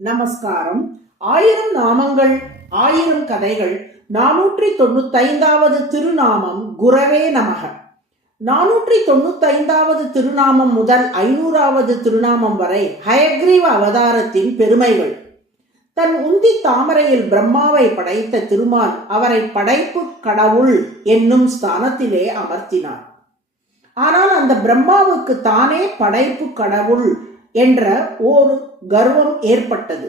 நமஸ்காரம். 1000 நாமங்கள் 1000 கதைகள் 495வது திருநாமம் குரவே நமக. 495வது திருநாமம் முதல் 500வது திருநாமம் வரை ஹயக்ரீவ அவதாரத்தின் பெருமைகள். தன் உந்தி தாமரையில் பிரம்மாவை படைத்த திருமால் அவரை படைப்பு கடவுள் என்னும் ஸ்தானத்திலே அமர்த்தினார். ஆனால் அந்த பிரம்மாவுக்கு தானே படைப்பு கடவுள் என்ற ஒரு கர்வம் ஏற்பட்டது.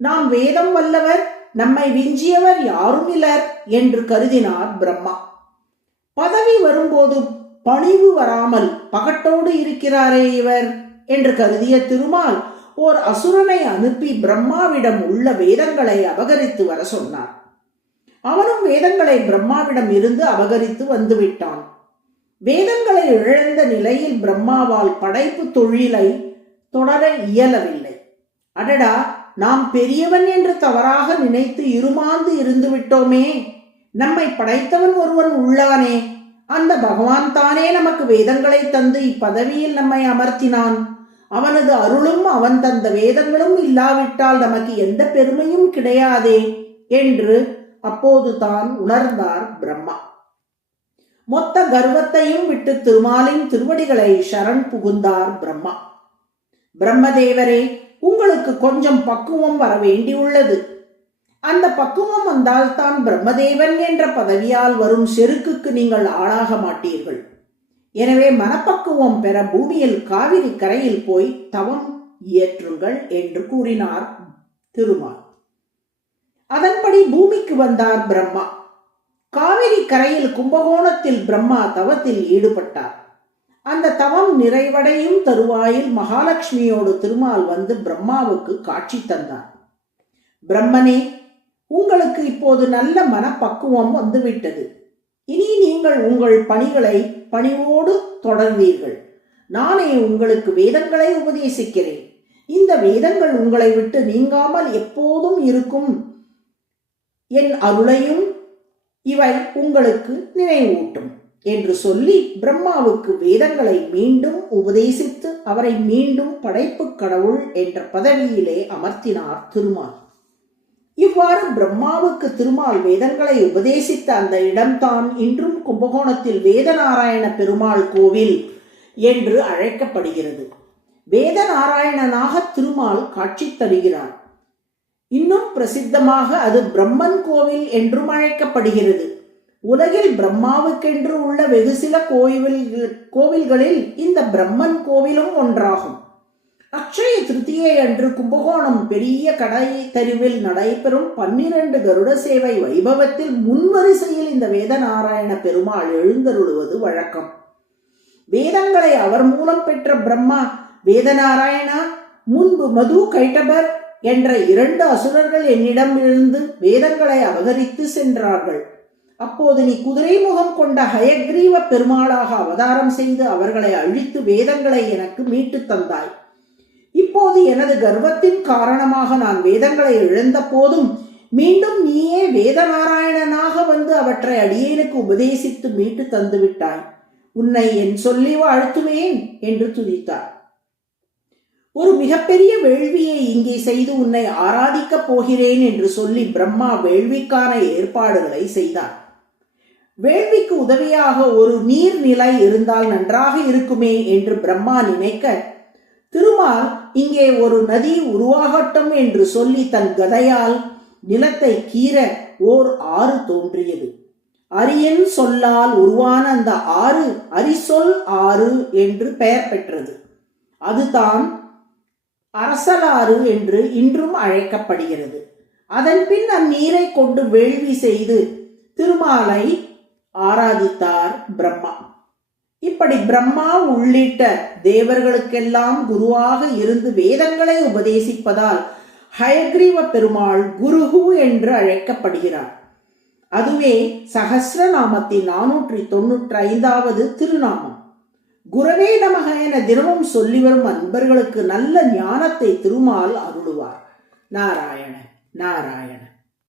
நாம் வேதம் வல்லவர், நம்மை விஞ்சியவர் யாரும் இலர் என்று கருதினார் பிரம்மா. பதவி வரும்போது பணிவு வராமல் பகட்டோடு இருக்கிறாரே இவர் என்று கருதிய திருமால் ஓர் அசுரனை அனுப்பி பிரம்மாவிடம் உள்ள வேதங்களை அபகரித்து வர சொன்னார். அவனும் வேதங்களை பிரம்மாவிடம் இருந்து அபகரித்து வந்துவிட்டான். வேதங்களை இழந்த நிலையில் பிரம்மாவால் படைப்பு தொழிலை தொடர இயலவில்லை. அடடா, நாம் பெரியவன் என்று தவறாக நினைத்து இருமாந்து இருந்து விட்டோமே. நம்மை படைத்தவன் ஒருவன் உள்ளானே, அந்த பகவான் தானே நமக்கு வேதங்களை தந்து இப்பதவியில் நம்மை அமர்த்தினான். அவனது அருளும் அவன் தந்த வேதங்களும் இல்லாவிட்டால் நமக்கு எந்த பெருமையும் கிடையாதே என்று அப்போது தான் உணர்ந்தார் பிரம்மா. மொத்த கர்வத்தையும் விட்டு திருமாலின் திருவடிகளை சரண் புகுந்தார் பிரம்மா. பிரம்மதேவரே, உங்களுக்கு கொஞ்சம் பக்குவம் வர வேண்டியுள்ளது. அந்த பக்குவம் வந்தால் தான் பிரம்மதேவன் என்ற பதவியால் வரும் செருக்குக்கு நீங்கள் ஆளாக மாட்டீர்கள். எனவே மனப்பக்குவம் பெற பூமியில் காவிரி கரையில் போய் தவம் இயற்றுங்கள் என்று கூறினார் திருமால். அதன்படி பூமிக்கு வந்தார் பிரம்மா. காவிரி கரையில் கும்பகோணத்தில் பிரம்மா தவத்தில் ஈடுபட்டார். அந்த தவம் நிறைவடையும் தருவாயில் மகாலட்சுமியோடு திருமால் வந்து பிரம்மாவுக்கு காட்சி தந்தார். பிரம்மனே, உங்களுக்கு இப்போது நல்ல மனப்பக்குவம் வந்துவிட்டது. இனி நீங்கள் உங்கள் பணிகளை பணிவோடு தொடர்வீர்கள். நானே உங்களுக்கு வேதங்களை உபதேசிக்கிறேன். இந்த வேதங்கள் உங்களை விட்டு நீங்காமல் எப்போதும் இருக்கும். என் அருளையும் இவை உங்களுக்கு நினைவூட்டும் என்று சொல்லி பிரம்மாவுக்கு வேதங்களை மீண்டும் உபதேசித்து அவரை மீண்டும் படைப்பு கடவுள் என்ற பதவியிலே அமர்த்தினார் திருமால். இவ்வாறு பிரம்மாவுக்கு திருமால் வேதங்களை உபதேசித்த அந்த இடம்தான் இன்றும் கும்பகோணத்தில் வேதநாராயண பெருமாள் கோவில் என்று அழைக்கப்படுகிறது. வேதநாராயணனாக திருமால் காட்சி தருகிறார். இன்னும் பிரசித்தமாக அது பிரம்மன் கோவில் என்றும் அழைக்கப்படுகிறது. உலகில் பிரம்மாவுக்கென்று உள்ள வெகு சில கோவில்களில் இந்த பிரம்மன் கோவிலும் ஒன்றாகும். அக்ஷய திருத்தியை அன்று கும்பகோணம் பெரிய கடை தெருவில் நடைபெறும் 12 கருட சேவை வைபவத்தில் முன்வரிசையில் இந்த வேதநாராயண பெருமாள் எழுந்தருளுவது வழக்கம். வேதங்களை அவர் மூலம் பெற்ற பிரம்மா, வேதநாராயணா, முன்பு மது கைட்டபர் என்ற 2 அசுரர்கள் என்னிடம் இருந்து வேதங்களை அபகரித்து சென்றார்கள். அப்போது நீ குதிரை முகம் கொண்ட ஹயக்ரீவ பெருமாளாக அவதாரம் செய்து அவர்களை அழித்து வேதங்களை எனக்கு மீட்டு தந்தாய். இப்போது எனது கர்வத்தின் காரணமாக நான் வேதங்களை இழந்த போதும் மீண்டும் நீயே வேதநாராயணனாக வந்து அவற்றை அடியேனுக்கு உபதேசித்து மீட்டு தந்து விட்டாய். உன்னை என் சொல்லி வாழ்த்துவேன் என்று துதித்தார். ஒரு மிகப்பெரிய வேள்வியை இங்கே செய்து உன்னை ஆராதிக்கப் போகிறேன் என்று சொல்லி பிரம்மா வேள்விக்கான ஏற்பாடுகளை செய்தார். வேள்விக்கு உதவியாக ஒரு நீர்நிலை இருந்தால் நன்றாக இருக்குமே என்று பிரம்மா நினைக்க, திருமால் இங்கே ஒரு நதி உருவாகட்டும் என்று சொல்லி தன் கதையால் நிலத்தை கீற ஓர் ஆறு தோன்றியது. அரியன் சொல்லால் உருவான அந்த ஆறு அரிசொல் ஆறு என்று பெயர் பெற்றது. அதுதான் அரசலாறு என்று இன்றும் அழைக்கப்படுகிறது. அதன் பின் அந்நீரை கொண்டு வேள்வி செய்து திருமாலை ஆராதித்தார் பிரம்மா. இப்படி பிரம்மா உள்ளிட்ட தேவர்களுக்கெல்லாம் குருவாக இருந்து வேதங்களை உபதேசிப்பதால் ஹயக்ரீவ பெருமாள் குருஹு என்று அழைக்கப்படுகிறார். அதுவே சஹஸ்ரநாமத்தின் 495வது திருநாமம். குரவே நமக என தினமும் சொல்லி வரும் அன்பர்களுக்கு நல்ல ஞானத்தை திருமால் அருளுவார். நாராயண நாராயண.